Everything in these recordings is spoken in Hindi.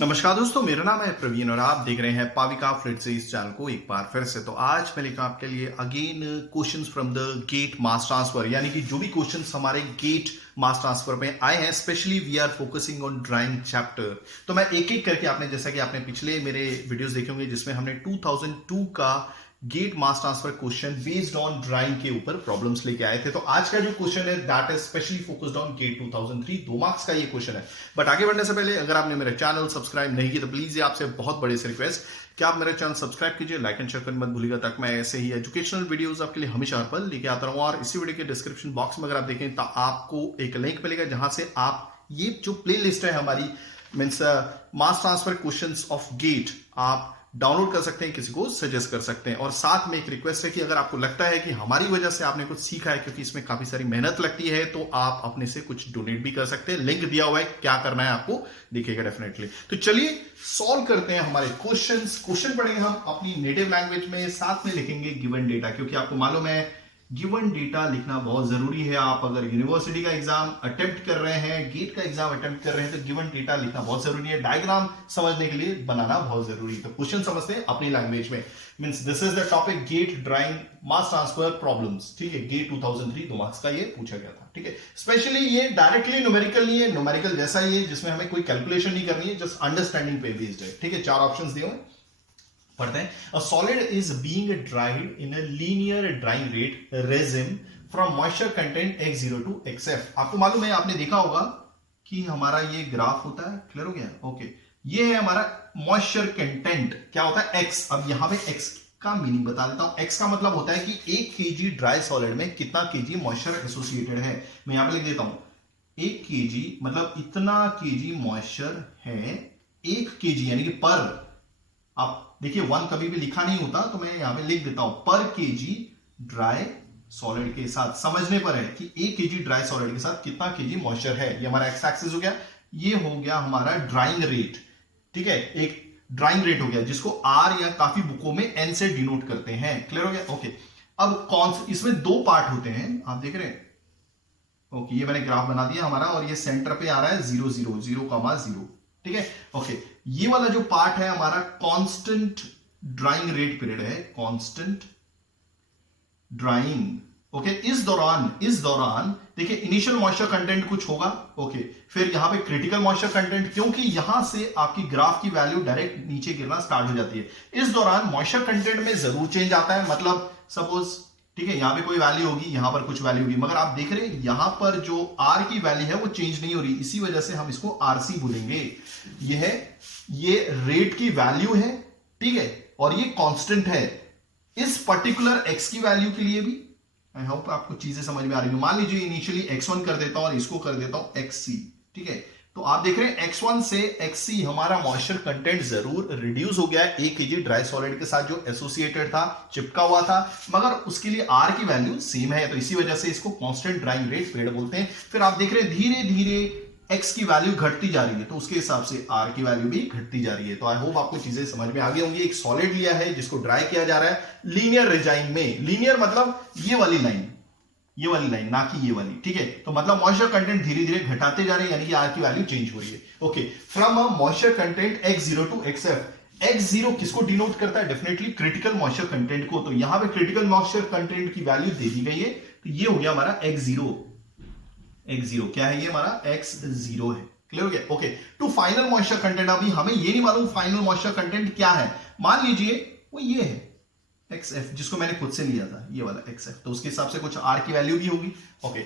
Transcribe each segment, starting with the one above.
नमस्कार दोस्तों, मेरा नाम है प्रवीण और आप देख रहे हैं पाविका फिर से इस चैनल को एक बार फिर से। तो आज मैं लेकर आपके लिए again questions from the GATE mass transfer, यानी कि जो भी क्वेश्चंस हमारे गेट मास ट्रांसफर में आए हैं, specially we are focusing on drawing chapter. तो मैं एक एक करके आपने, जैसा कि आपने पिछले मेरे वीडियोस देखे होंगे जिसमें हमने 2002 का GATE mass transfer question based on drawing के ऊपर प्रॉब्लम्स लेके आए थे। तो आज का जो क्वेश्चन है that is specially focused on GATE 2003, 2 marks का ये क्वेश्चन है। बट आगे बढ़ने से पहले अगर आपने मेरा चैनल सब्सक्राइब नहीं किया तो प्लीज ये आपसे बहुत बड़ी सी रिक्वेस्ट कि आप मेरा चैनल सब्सक्राइब कीजिए, लाइक एंड शेयर करना मत भूलिएगा, ताकि मैं ऐसे ही एजुकेशनल वीडियोस आपके लिए हमेशा हर पल लेके आता रहूं। और इसी वीडियो के डिस्क्रिप्शन बॉक्स में अगर आप देखें तो आपको एक लिंक मिलेगा जहां से आप ये जो प्ले लिस्ट है हमारी means mass transfer questions of GATE आप डाउनलोड कर सकते हैं, किसी को सजेस्ट कर सकते हैं। और साथ में एक रिक्वेस्ट है कि अगर आपको लगता है कि हमारी वजह से आपने कुछ सीखा है, क्योंकि इसमें काफी सारी मेहनत लगती है, तो आप अपने से कुछ डोनेट भी कर सकते हैं। लिंक दिया हुआ है, क्या करना है आपको दिखेगा डेफिनेटली। तो चलिए सॉल्व करते हैं हमारे क्वेश्चन पढ़ेंगे हम अपनी नेटिव लैंग्वेज में, साथ में लिखेंगे गिवन डेटा, क्योंकि आपको मालूम है गिवन डेटा लिखना बहुत जरूरी है। आप अगर यूनिवर्सिटी का एग्जाम अटेम्प्ट कर रहे हैं, गेट का एग्जाम अटेम्प्ट कर रहे हैं, तो गिवन डेटा लिखना बहुत जरूरी है। डायग्राम समझने के लिए बनाना बहुत जरूरी है। तो क्वेश्चन समझते हैं अपनी लैंग्वेज में। Means this is the topic GATE drawing mass transfer problems, ठीक है। गेट 2003 2 मार्क्स का ये पूछा गया था, ठीक है। स्पेशली ये डायरेक्टली न्यूमेरिकल नहीं है, न्यूमेरिकल जैसा ही है जिसमें हमें कोई कैलकुलेशन नहीं करनी है, जस्ट अंडरस्टैंडिंग पे बेस्ड है, ठीक है। 4 ऑप्शंस दिए हुए पढ़ते हैं। A solid is being dried in a linear drying rate resin from moisture content x0 to xf। आपको मालूम है, आपने देखा होगा कि हमारा ये ग्राफ होता है, क्लियर हो गया? ओके, ये है हमारा मॉइस्चर कंटेंट, क्या होता है? x। अब यहां पे x का मीनिंग बता देता हूं। x का मतलब होता है कि 1 kg ड्राई सॉलिड में कितना kg मॉइस्चर एसोसिएटेड है। मैं यहां पे लिख देता हूं 1 kg मतलब इतना kg मॉइस्चर है 1 kg, यानी कि पर, आप देखिए 1 कभी भी लिखा नहीं होता, तो मैं यहां पे लिख देता हूं पर केजी ड्राई सॉलिड के साथ। समझने पर है कि 1 केजी ड्राई सॉलिड के साथ कितना केजी मॉइस्चर है। ये हमारा एक्स एक्सिस हो गया, ये हो गया हमारा ड्राइंग रेट, ठीक है। एक ड्राइंग रेट हो गया जिसको आर या काफी बुकों में एन से डिनोट करते हैं, क्लियर हो गया? ओके, अब इसमें 2 पार्ट होते हैं, आप देख रहे हैं। ओके, ये मैंने ग्राफ बना दिया हमारा, और ये सेंटर पे आ रहा है 0 0 0,0, ठीक है। ओके, ये वाला जो पार्ट है हमारा कांस्टेंट ड्राइंग रेट पीरियड है, कांस्टेंट ड्राइंग। ओके, इस दौरान देखिए इनिशियल मॉइस्चर कंटेंट कुछ होगा, ओके, फिर यहां पे क्रिटिकल मॉइस्चर कंटेंट, क्योंकि यहां से आपकी ग्राफ की वैल्यू डायरेक्ट नीचे गिरना स्टार्ट हो जाती है। इस दौरान मॉइस्चर कंटेंट में जरूर चेंज आता है, मतलब सपोज, ठीक है, यहां पे कोई वैल्यू होगी, यहां पर कुछ वैल्यू होगी, मगर आप देख रहे हैं यहां पर जो आर की वैल्यू है वो चेंज नहीं हो रही, इसी वजह से हम इसको आरसी बोलेंगे। ये रेट की वैल्यू है, ठीक है, और ये कांस्टेंट है इस पर्टिकुलर एक्स की वैल्यू के लिए भी। आई होप आपको चीजें समझ में आ रही है। मान लीजिए इनिशियली x1 कर देता हूं और इसको कर देता हूं xc, ठीक है, तो आप देख रहे हैं x1 से xc हमारा मॉइस्चर कंटेंट जरूर रिड्यूस हो गया है 1 kg ड्राई सॉलिड के साथ जो एसोसिएटेड था, चिपका हुआ था, मगर उसके लिए r की वैल्यू सेम है, तो इसी वजह से इसको कांस्टेंट ड्राइंग रेट पीरियड बोलते हैं। फिर आप देख रहे हैं धीरे धीरे x की वैल्यू घटती जा रही है, तो उसके हिसाब से r की वैल्यू भी घटती जा रही है। तो आई होप आपको चीजें समझ में आ गई होंगी। एक सॉलिड लिया है जिसको ड्राई किया जा रहा है लीनियर रेजाइन में। लीनियर मतलब ये वाली लाइन, ना कि ये वाली, ठीक है। तो मतलब मॉइस्चर कंटेंट धीरे धीरे घटाते जा रहे हैं, यानी कि आर की वैल्यू चेंज हो रही है। Okay, from a moisture content x0 to xf। x0 किसको डिनोट करता है? डेफिनेटली क्रिटिकल मॉइस्चर कंटेंट को। तो यहां पे क्रिटिकल मॉइस्चर कंटेंट की वैल्यू दे दी गई है, तो ये हो गया हमारा x0 क्या है? ये हमारा x0 है, क्लियर हो गया? Okay, to final moisture content. अभी हमें ये नहीं मालूम फाइनल मॉइस्चर कंटेंट क्या है। मान लीजिए वो ये है XF, जिसको मैंने खुद से लिया था, ये वाला XF, तो उसके हिसाब से कुछ R की वैल्यू भी होगी। ओके,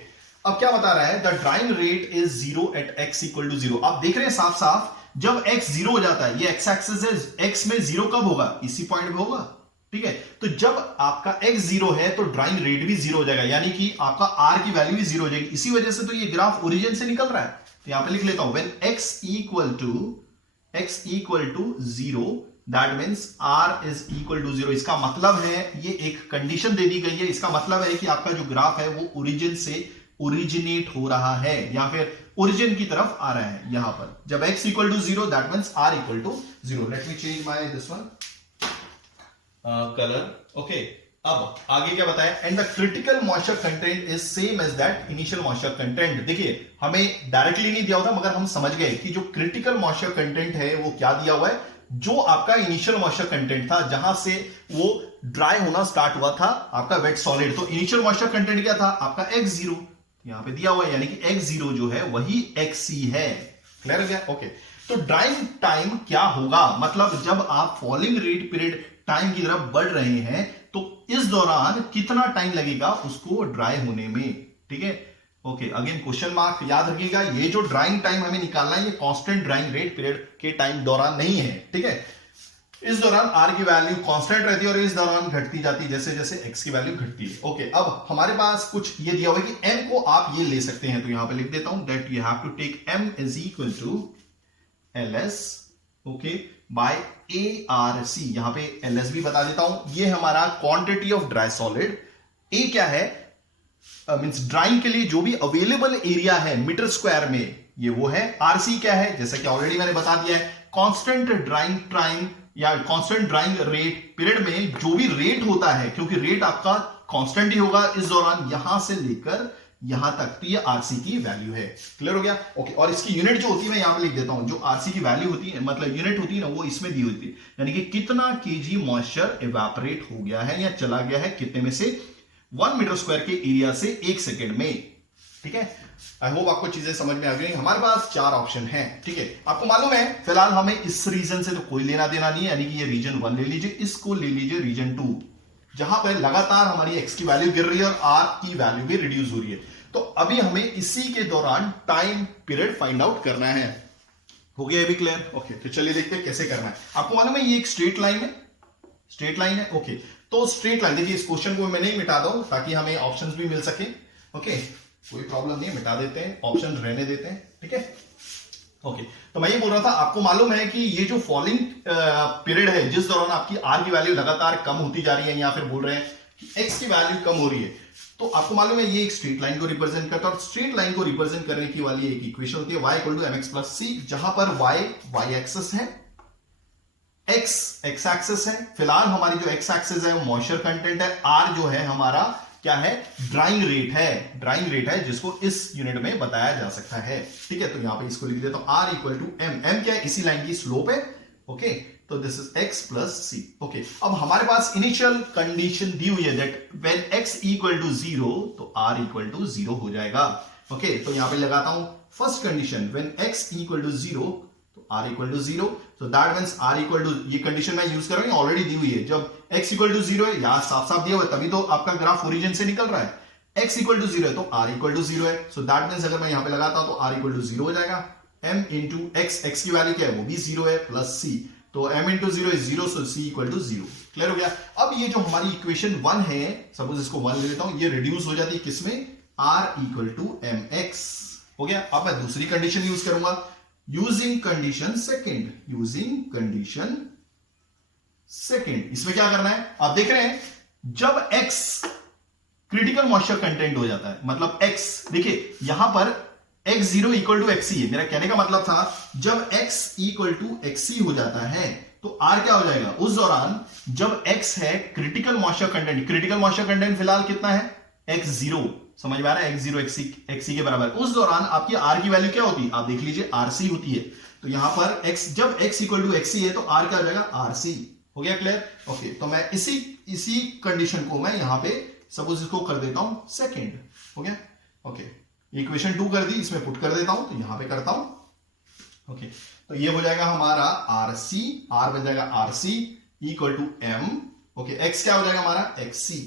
अब क्या बता रहा है? The drawing rate is 0 at x equal to 0। आप देख रहे हैं साफ साफ, जब x 0 हो जाता है, ये x एक्सिस है, x में 0 कब होगा? इसी पॉइंट पे होगा, ठीक है। तो जब आपका x 0 है तो ड्राइंग रेट भी 0 हो जाएगा, यानी कि आपका R की वैल्यू भी 0 हो जाएगी। इसी वजह से तो ये ग्राफ ओरिजिन से निकल रहा है। तो यहां पे लिख लेता हूं, when x equal to 0 that means R is equal to 0। इसका मतलब है, ये एक कंडीशन दे दी गई है, इसका मतलब है कि आपका जो ग्राफ है वो ओरिजिन से ओरिजिनेट हो रहा है, या फिर ओरिजिन की तरफ आ रहा है। यहां पर जब x equal to 0 that means R equal to 0। Let me change my this one colour. Okay, अब आगे क्या बताया, and the critical moisture content is same as that initial moisture content. देखिए हमें डायरेक्टली नहीं दिया हुआ था, मगर हम समझ गए कि जो क्रिटिकल मॉइस्चर कंटेंट है वो क्या दिया हुआ है, जो आपका इनिशियल मॉइस्चर कंटेंट था, जहां से वो ड्राई होना स्टार्ट हुआ था आपका वेट सॉलिड। तो इनिशियल मॉइस्चर कंटेंट क्या था आपका x0, यहां पे दिया हुआ है, यानी कि x0 जो है वही xc है। क्लियर हो गया? ओके। तो ड्राइंग टाइम क्या होगा, मतलब जब आप फॉलिंग रेट पीरियड टाइम की तरफ बढ़ रहे हैं तो इस दौरान कितना टाइम लगेगा उसको ड्राई होने में। ठीक है, ओके। अगेन क्वेश्चन मार्क याद रखिएगा, ये जो ड्राइंग टाइम हमें निकालना है ये कांस्टेंट ड्राइंग रेट पीरियड के टाइम दौरान नहीं है। ठीक है, इस दौरान आर की वैल्यू कांस्टेंट रहती है और इस दौरान घटती जाती है जैसे जैसे एक्स की वैल्यू घटती है। ओके, अब हमारे पास कुछ ये दिया हुआ है कि एम को आप ये ले सकते हैं, तो यहां पे लिख देता हूं that you have to take M is equal to L S, okay, by A R C. यहां पे एल एस भी बता देता हूं, ये हमारा क्वांटिटी ऑफ ड्राई सॉलिड। ए क्या है, मींस ड्राइंग के लिए जो भी अवेलेबल एरिया है मीटर स्क्वायर में, ये वो है। आरसी क्या है, जैसा कि ऑलरेडी मैंने बता दिया है, कांस्टेंट ड्राइंग टाइम या कांस्टेंट ड्राइंग रेट पीरियड में जो भी रेट होता है, क्योंकि रेट आपका कांस्टेंट ही होगा इस दौरान यहां से लेकर यहां तक, तो ये आरसी की वैल्यू है। क्लियर हो गया? ओके। और इसकी यूनिट जो होती है मैं यहां पे लिख देता हूं, जो आरसी की वैल्यू होती है मतलब यूनिट होती है ना, वो इसमें दी होती है, यानी कि कितना केजी मॉइस्चर इवेपोरेट हो गया है या चला गया है कितने में से, 1 मीटर स्क्वायर के एरिया से 1 सेकेंड में। ठीक है, आई होप आपको चीजें समझ में आ गई। हमारे पास 4 ऑप्शन हैं। ठीक है, आपको मालूम है फिलहाल हमें इस रीजन से तो कोई लेना देना नहीं है, यानी कि ये रीजन 1 ले लीजिए, इसको ले लीजिए रीजन 2, जहां पर लगातार हमारी एक्स की वैल्यू गिर रही है और आर की वैल्यू भी रिड्यूस हो रही है। तो अभी हमें इसी के दौरान टाइम पीरियड फाइंड आउट करना है। हो गया अभी क्लियर? ओके, तो चलिए देखते हैं कैसे करना है। आपको मालूम है ये एक स्ट्रेट लाइन है, स्ट्रेट लाइन है। ओके, तो स्ट्रेट लाइन, देखिए इस क्वेश्चन को मैं नहीं मिटा दूं ताकि हमें ऑप्शंस भी मिल सके। ओके, कोई प्रॉब्लम नहीं, मिटा देते हैं, ऑप्शन रहने देते हैं। ठीक है, ओके। तो मैं ये बोल रहा था, आपको मालूम है कि ये जो फॉलिंग पीरियड है जिस दौरान आपकी आर की वैल्यू लगातार कम होती जा रही है, या फिर बोल रहे हैं कि एक्स की वैल्यू कम हो रही है, तो आपको मालूम है ये एक स्ट्रेट लाइन को रिप्रेजेंट करता है। और स्ट्रेट लाइन को रिप्रेजेंट करने की वाली एक इक्वेशन होती है y equal to mx plus c, जहां पर y एक्सिस है, x एक्सिस है। फिलहाल हमारी जो x एक्सिस है वो मॉइस्चर कंटेंट है, r जो है हमारा क्या है, ड्राइंग रेट है, ड्राइंग रेट है जिसको इस यूनिट में बताया जा सकता है। ठीक है, तो यहां पे इसको लिख देता हूं r equal to m, m क्या है, इसी लाइन की स्लोप है। ओके, तो this is x plus c। Okay, अब हमारे पास इनिशियल कंडीशन दी हुई है that when x equal to 0 तो r इक्वल टू 0 हो जाएगा। ओके, तो यहां पे लगाता हूं first condition, when x equal to 0 तो r equal to 0, so that means r equal to, ये कंडीशन मैं यूज कर रहा हूं, ऑलरेडी दी हुई है। जब x इक्वल टू 0 है, यहां साफ साफ दिया हुआ है, तभी तो आपका ग्राफ ओरिजिन से निकल रहा है। x इक्वल टू 0 है तो r इक्वल टू 0 है, सो दैट मींस अगर मैं यहां पे लगाता हूं तो r इक्वल टू 0 हो जाएगा। m इंटू x, x की वैल्यू क्या है, वो भी 0 है, प्लस c, तो m into 0 is 0, so c equal to 0। Clear हो गया? अब ये जो हमारी इक्वेशन 1 है, सपोज इसको 1 ले लेता हूं, ये रिड्यूस हो जाती है किसमें, r इक्वल टू mx। हो गया? अब मैं दूसरी कंडीशन यूज करूंगा, using condition second, using condition second. इसमें क्या करना है, आप देख रहे हैं जब x क्रिटिकल मॉइस्चर कंटेंट हो जाता है, मतलब x, देखिए यहां पर x0 इक्वल टू xc है, मेरा कहने का मतलब था जब x इक्वल टू xc हो जाता है तो r क्या हो जाएगा, उस दौरान जब x है critical moisture content, critical moisture content फिलहाल कितना है, x0, समझ में आ रहा है, x0 xc के बराबर, उस दौरान आपकी r की वैल्यू क्या होती है, आप देख लीजिए rc होती है। तो यहां पर x, जब x इक्वल टू xc है तो r क्या हो जाएगा, rc। हो गया क्लियर? ओके, तो मैं इसी कंडीशन को मैं यहां पे सपोज इसको कर देता हूं सेकेंड। हो गया? ओके, इक्वेशन 2 कर दी, इसमें पुट कर देता हूं, तो यहां पे करता हूं। ओके, तो ये हो जाएगा हमारा RC, R बन जाएगा RC equal to M। Okay, X क्या हो जाएगा हमारा, XC।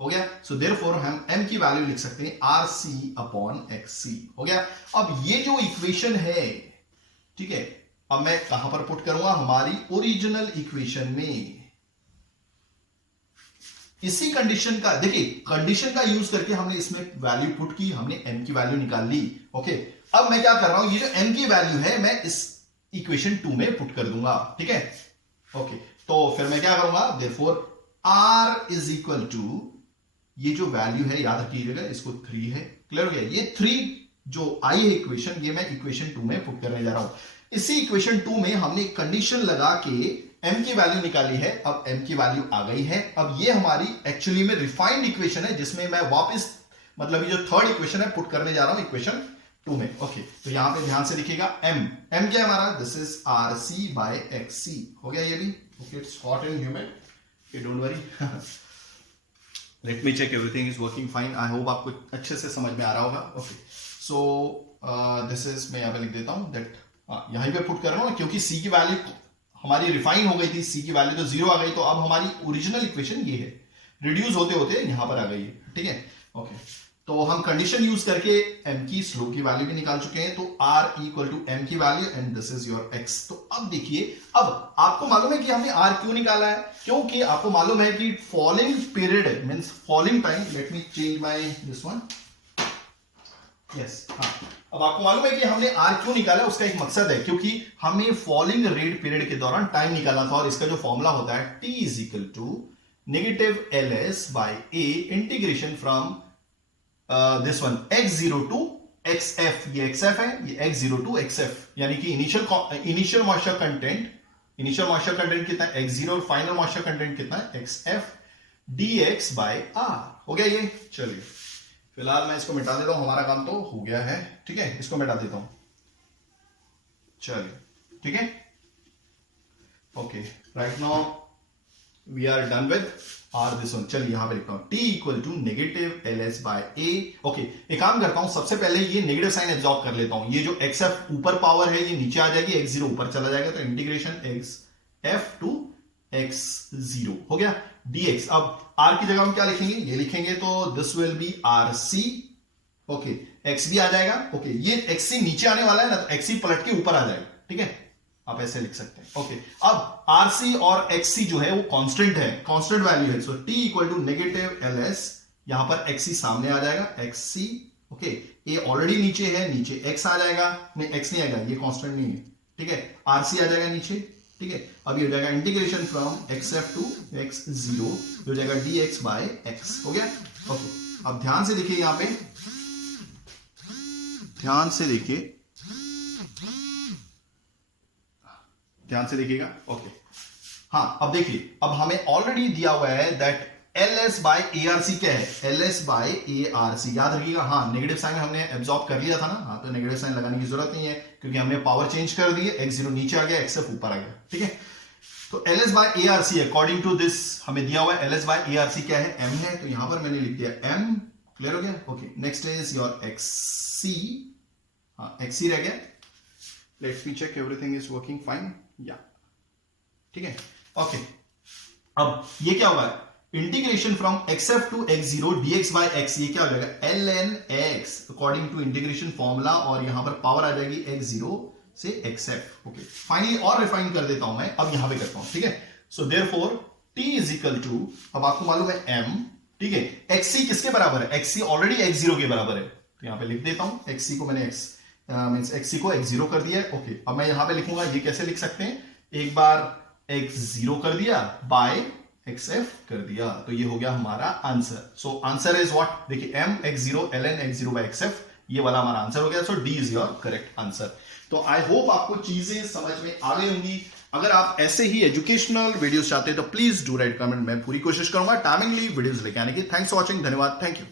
हो गया? सो देयरफॉर हम M की वैल्यू लिख सकते हैं RC अपॉन XC। हो गया? अब ये जो इक्वेशन है, ठीक है, अब मैं कहां पर पुट करूंगा, हमारी ओरिजिनल इक्वेशन में। इसी कंडीशन का, देखिए कंडीशन का यूज करके हमने इसमें वैल्यू पुट की, हमने m की वैल्यू निकाल ली। ओके, अब मैं क्या कर रहा हूं, ये जो m की वैल्यू है मैं इस इक्वेशन 2 में पुट कर दूंगा। ठीक है? ओके, तो फिर मैं क्या करूंगा, therefore r is equal to, ये जो वैल्यू है याद रखिएगा इसको 3 है। क्लियर हो गया? ये 3 जो आई है इक्वेशन, ये मैं इक्वेशन 2 में पुट करने जा रहा हूं। इसी इक्वेशन 2 में हमने कंडीशन लगा के m की वैल्यू निकाली है, अब m की वैल्यू आ गई है। अब ये हमारी एक्चुअली में रिफाइंड इक्वेशन है, जिसमें मैं वापस मतलब ये जो थर्ड इक्वेशन है पुट करने जा रहा हूं इक्वेशन 2 में। ओके, तो यहां पे ध्यान से दिखेगा m क्या है हमारा, this is RC by XC। हो गया ये भी। Okay, it's hot and humid, okay don't worry. Let me check everything is working fine. I hope आपको अच्छे से समझ में आ रहा होगा। ओके, सो दिस इज, मैं यहां पे लिख देता हूं दैट, यहीं पे पुट कर रहा हूं क्योंकि c की वैल्यू हमारी रिफाइन हो गई थी, c की वैल्यू तो 0 आ गई, तो अब हमारी ओरिजिनल इक्वेशन ये है, रिड्यूस होते होते यहां पर आ गई है। ठीक है, ओके, तो हम कंडीशन यूज करके m की स्लोप की वैल्यू भी निकाल चुके हैं। तो r इक्वल टू m की value and this is your x। तो अब देखिए, अब आपको मालूम है कि हमने r क्यों निकाला है, क्योंकि आपको मालूम है कि falling period means falling time, late me change my this one, yes, हाँ, अब आपको मालूम है कि हमने r क्यों निकाला, उसका एक मकसद है, क्योंकि हमें फॉलिंग रेट पीरियड के दौरान टाइम निकालना था, और इसका जो फॉर्मूला होता है t is equal to negative ls by a integration from this one x0 to xf। ये xf है, ये x0 टू xf, यानी कि इनिशियल मॉइस्चर कंटेंट कितना है x0 और फाइनल मॉइस्चर कंटेंट कितना है xf dx बाय r। हो गया ये। चलिए फिलहाल मैं इसको मिटा देता हूं, हमारा काम तो हो गया है। ठीक है, इसको मिटा देता हूं। चलिए, ठीक है, okay, right now we are done with R this one. चलिए यहां पे लिखता हूं t equal to negative ls by a। ओके, एक काम करता हूं, सबसे पहले ये नेगेटिव साइन एब्जॉर्ब कर लेता हूं। ये जो xf ऊपर पावर है ये नीचे आ जाएगी, x0 ऊपर चला जाएगा, तो इंटीग्रेशन xf टू x0 हो गया dx। अब r की जगह हम क्या लिखेंगे, ये लिखेंगे, तो this will be rc। Okay, x भी आ जाएगा। ओके, ये xc नीचे आने वाला है ना, तो xc पलट के ऊपर आ जाएगा। ठीक है, आप ऐसे लिख सकते हैं। ओके, अब RC और XC जो है वो कांस्टेंट है, कांस्टेंट वैल्यू है, so T equal to negative LS, यहां पर XC सामने आ जाएगा, XC। ओके, A ऑलरेडी नीचे है, नीचे X आ जाएगा, नहीं X नहीं आएगा, ये कांस्टेंट नहीं है। ठीक है, RC आ जाएगा नीचे। ठीक है, अब ये हो जाएगा integration from XF to X0, हो जाएगा dx बाय x। हो गया। ओके, अब ध्यान से देखिए, यहां पे ध्यान से देखिए, ध्यान से देखिएगा। ओके, हाँ, अब देखिए, अब हमें ऑलरेडी दिया हुआ है दैट ls बाय ARC क्या है, ls बाय ARC, याद रखिएगा। हाँ, नेगेटिव साइन हमने एब्जॉर्ब कर लिया था ना, हाँ, तो नेगेटिव साइन लगाने की जरूरत नहीं है, क्योंकि हमने पावर चेंज कर दी है, x0 नीचे आ गया, xf ऊपर आ गया। ठीक है, तो ls by ARC according to this हमें दिया हुआ है, ls बाय ARC क्या है, m है, तो यहां पर मैंने लिख दिया m। क्लियर हो गया। Okay, next is your xc, हाँ, xc रह गया। Let's me check everything is working fine, या ठीक है। ओके, अब ये क्या होगा, integration from xf to x0 dx by x, ये क्या हो जाएगा ln x according to integration formula, और यहां पर पावर आ जाएगी x0 से xf। ओके, फाइनली और रिफाइन कर देता हूं मैं, अब यहां पे करता हूं। ठीक है, so therefore t is equal to, अब आपको मालूम है m, ठीक है, xc किसके बराबर है, xc ऑलरेडी x0 के बराबर है, तो यहां पे लिख देता हूं, xc को मैंने मींस xc को x0 कर दिया है। ओके, अब मैं यहां पे लिखूंगा, ये कैसे लिख सकते हैं, एक बार x0 कर दिया बाय xf कर दिया, तो ये हो गया हमारा answer. So answer is what, देखिए m x0 ln x0 by xf, ये वाला हमारा आंसर हो गया। So D is your correct answer. तो आई होप आपको चीजें समझ में आ गई होंगी। अगर आप ऐसे ही एजुकेशनल वीडियोस चाहते हैं तो प्लीज डू राइट कमेंट, मैं पूरी कोशिश करूंगा टाइमिंगली वीडियोस लेके आने की। थैंक्स फॉर वॉचिंग, धन्यवाद, थैंक यू।